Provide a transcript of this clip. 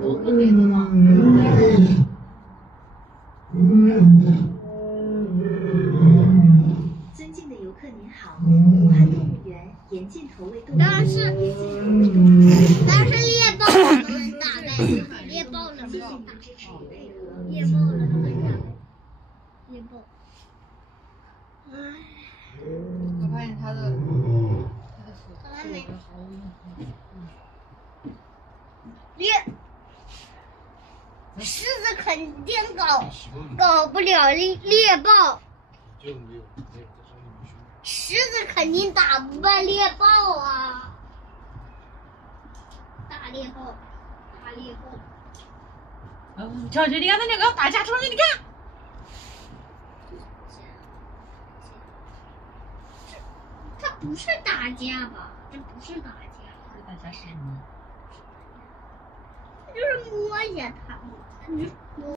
多个孩子吗？尊敬的游客您好，武汉动物园严禁投喂动物。但是猎豹能很大呗，猎豹能谢谢很大，您的支持与配合。猎豹能很大，猎豹。我发现它的还没。狮子肯定搞不了猎豹，狮子肯定打不败猎豹啊！大猎豹，大猎豹。小姐，你看那两个打架出来，你看。这不是打架吧？这不是打架，这打架是什么？就是摸一下它，摸。